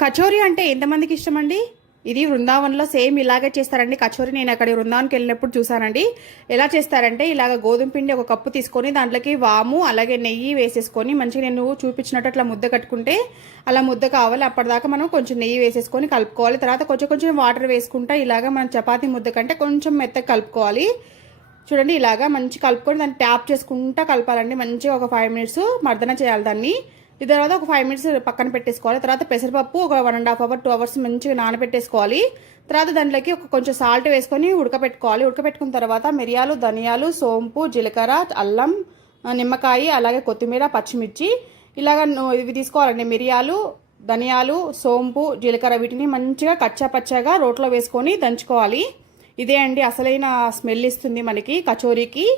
కచోరీ అంటే ఎంతమందికి ఇష్టం అండి? ఇది వృందావన్లో సేమ్ ఇలాగే చేస్తారండి కచోరీ. నేను అక్కడ వృందావన్కి వెళ్ళినప్పుడు చూసానండి. ఎలా చేస్తారంటే ఇలాగ గోధుమ పిండి ఒక కప్పు తీసుకొని దాంట్లోకి వాము అలాగే నెయ్యి వేసేసుకొని మంచిగా నేను చూపించినట్టు అట్లా ముద్ద కట్టుకుంటే అలా ముద్ద కావాలి. అప్పటిదాకా మనం కొంచెం నెయ్యి వేసేసుకొని కలుపుకోవాలి. తర్వాత కొంచెం కొంచెం వాటర్ వేసుకుంటా ఇలాగ మనం చపాతీ ముద్ద కంటే కొంచెం మెత్తగా కలుపుకోవాలి. చూడండి ఇలాగా మంచి కలుపుకొని దాన్ని ట్యాప్ చేసుకుంటా కలపాలండి. మంచిగా ఒక 5 మినిట్స్ మర్దన చేయాలి దాన్ని. ఇది తర్వాత ఒక 5 మినిట్స్ పక్కన పెట్టేసుకోవాలి. తర్వాత పెసరపప్పు ఒక 1.5 అవర్ 2 అవర్స్ మంచిగా నానబెట్టేసుకోవాలి. తర్వాత దాంట్లోకి ఒక కొంచెం సాల్ట్ వేసుకొని ఉడకపెట్టుకోవాలి. ఉడకపెట్టుకున్న తర్వాత మిరియాలు, ధనియాలు, సోంపు, జీలకర్ర, అల్లం, నిమ్మకాయ అలాగే కొత్తిమీర, పచ్చిమిర్చి ఇలాగ ఇవి తీసుకోవాలండి. మిరియాలు, ధనియాలు, సోంపు, జీలకర్ర వీటిని మంచిగా కచ్చా పచ్చాగా రోట్లో వేసుకొని దంచుకోవాలి. ఇదే అండి అసలైన స్మెల్ ఇస్తుంది మనకి కచోరీకి.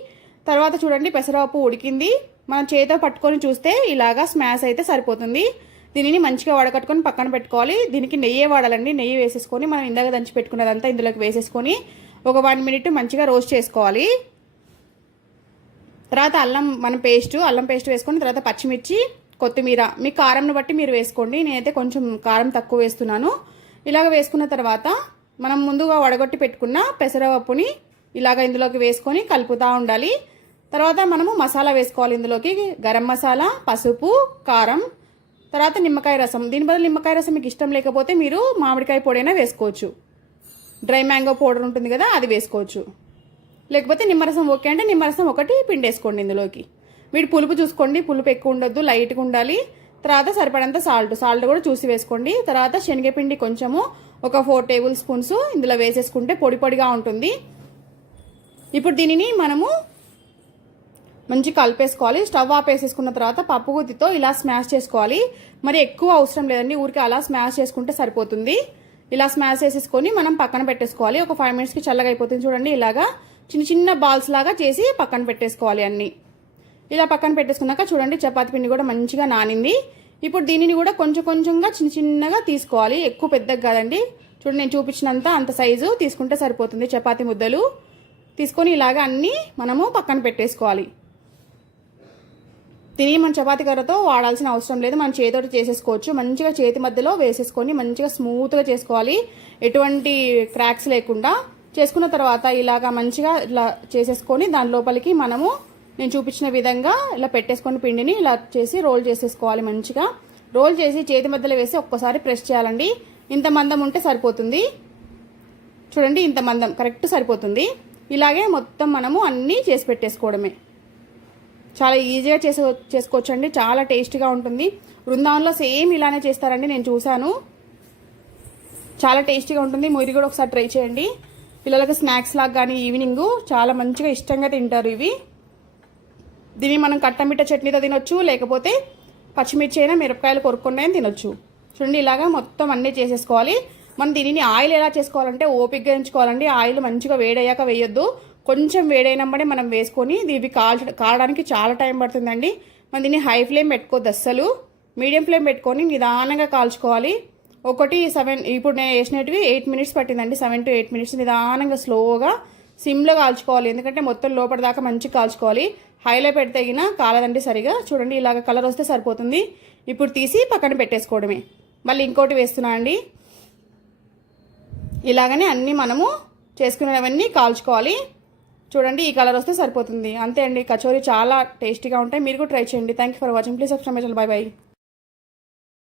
తర్వాత చూడండి పెసరపప్పు ఉడికింది. మనం చేతితో పట్టుకొని చూస్తే ఇలాగా స్మాష్ అయితే సరిపోతుంది. దీనిని మంచిగా వడకట్టుకొని పక్కన పెట్టుకోవాలి. దీనికి నెయ్యి వాడాలండి. నెయ్యి వేసేసుకొని మనం ఇందాక దంచి పెట్టుకున్నదంతా ఇందులోకి వేసేసుకొని ఒక 1 మినిట్ మంచిగా రోస్ట్ చేసుకోవాలి. తర్వాత అల్లం పేస్ట్ వేసుకొని తర్వాత పచ్చిమిర్చి, కొత్తిమీర మీ కారంను బట్టి మీరు వేసుకోండి. నేనైతే కొంచెం కారం తక్కువ వేస్తున్నాను. ఇలాగ వేసుకున్న తర్వాత మనం ముందుగా వడగొట్టి పెట్టుకున్న పెసరపప్పుని ఇలాగ ఇందులోకి వేసుకొని కలుపుతూ ఉండాలి. తర్వాత మనము మసాలా వేసుకోవాలి. ఇందులోకి గరం మసాలా, పసుపు, కారం, తర్వాత నిమ్మకాయ రసం. దీని బదులు నిమ్మకాయ రసం మీకు ఇష్టం లేకపోతే మీరు మామిడికాయ పొడైనా వేసుకోవచ్చు. డ్రై మ్యాంగో పౌడర్ ఉంటుంది కదా అది వేసుకోవచ్చు. లేకపోతే నిమ్మరసం ఓకే అంటే నిమ్మరసం ఒకటి పిండేసుకోండి ఇందులోకి. మీరు పులుపు చూసుకోండి. పులుపు ఎక్కువ ఉండొద్దు, లైట్గా ఉండాలి. తర్వాత సరిపడంత సాల్ట్ కూడా చూసి వేసుకోండి. తర్వాత శనగపిండి కొంచెము ఒక 4 టేబుల్ స్పూన్స్ ఇందులో వేసేసుకుంటే పొడి పొడిగా ఉంటుంది. ఇప్పుడు దీనిని మనము మంచి కలిపేసుకోవాలి. స్టవ్ ఆపేసేసుకున్న తర్వాత పప్పు గుత్తితో ఇలా స్మాష్ చేసుకోవాలి. మరి ఎక్కువ అవసరం లేదండి, ఊరికి అలా స్మాష్ చేసుకుంటే సరిపోతుంది. ఇలా స్మాష్ చేసేసుకొని మనం పక్కన పెట్టేసుకోవాలి. ఒక 5 మినిట్స్కి చల్లగా అయిపోతుంది. చూడండి ఇలాగా చిన్న చిన్న బాల్స్ లాగా చేసి పక్కన పెట్టేసుకోవాలి అన్నీ. ఇలా పక్కన పెట్టేసుకున్నాక చూడండి చపాతీ పిండి కూడా మంచిగా నానింది. ఇప్పుడు దీనిని కూడా కొంచెం కొంచెంగా చిన్న చిన్నగా తీసుకోవాలి. ఎక్కువ పెద్దగా కాదండి. చూడండి నేను చూపించినంత అంత సైజు తీసుకుంటే సరిపోతుంది. చపాతీ ముద్దలు తీసుకొని ఇలాగా అన్నీ మనము పక్కన పెట్టేసుకోవాలి. దీన్ని మన చపాతీ కర్రతో వాడాల్సిన అవసరం లేదు. మనం చేతితో చేసేసుకోవచ్చు. మంచిగా చేతి మధ్యలో వేసేసుకొని మంచిగా స్మూత్గా చేసుకోవాలి. ఎటువంటి క్రాక్స్ లేకుండా చేసుకున్న తర్వాత ఇలాగా మంచిగా ఇలా చేసేసుకొని దాని లోపలికి మనము నేను చూపించిన విధంగా ఇలా పెట్టేసుకొని పిండిని ఇలా చేసి రోల్ చేసేసుకోవాలి. మంచిగా రోల్ చేసి చేతి మధ్యలో వేసి ఒక్కసారి ప్రెస్ చేయాలండి. ఇంత మందం ఉంటే సరిపోతుంది. చూడండి ఇంత మందం కరెక్ట్ సరిపోతుంది. ఇలాగే మొత్తం మనము అన్నీ చేసి పెట్టేసుకోవడమే. చాలా ఈజీగా చేసుకోవచ్చు అండి. చాలా టేస్టీగా ఉంటుంది. బృందావనంలో సేమ్ ఇలానే చేస్తారండి, నేను చూశాను. చాలా టేస్టీగా ఉంటుంది. మీరు కూడా ఒకసారి ట్రై చేయండి. పిల్లలకి స్నాక్స్ లాగా కానీ ఈవినింగ్ చాలా మంచిగా ఇష్టంగా తింటారు ఇవి. దీన్ని మనం కట్టమిట్ట చట్నీతో తినొచ్చు, లేకపోతే పచ్చిమిర్చి అయినా మిరపకాయలు కొరుక్కొని తినొచ్చు. చూడండి ఇలాగా మొత్తం అన్నీ చేసేసుకోవాలి. మనం దీనిని ఆయిల్ ఎలా చేసుకోవాలంటే ఓపికగా ఎంచుకోవాలండి. ఆయిల్ మంచిగా వేడయ్యాక వేయొద్దు. కొంచెం వేడైనప్పుడే మనం వేసుకొని ఇవి కాలడానికి చాలా టైం పడుతుందండి. మనం దీన్ని హై ఫ్లేమ్ పెట్టుకోవద్దు అస్సలు. మీడియం ఫ్లేమ్ పెట్టుకొని నిదానంగా కాల్చుకోవాలి. ఇప్పుడు నేను వేసినవి 8 మినిట్స్ పట్టిందండి. 7 to 8 మినిట్స్ నిదానంగా స్లోగా సిమ్లో కాల్చుకోవాలి. ఎందుకంటే మొత్తం లోపల దాకా మంచిగా కాల్చుకోవాలి. హైలో పెడితే గిన కాలదండి సరిగా. చూడండి ఇలాగ కలర్ వస్తే సరిపోతుంది. ఇప్పుడు తీసి పక్కన పెట్టేసుకోవడమే. మళ్ళీ ఇంకోటి వేస్తున్నా అండి. ఇలాగనే అన్నీ మనము చేసుకునేవన్నీ కాల్చుకోవాలి. చూడండి ఈ కలర్ వస్తే సరిపోతుంది. అంతే అండి. కచోరీ చాలా టేస్టీగా ఉంటాయి. మీరు కూడా ట్రై చేయండి. Thank you for watching. Please subscribe my channel. By by.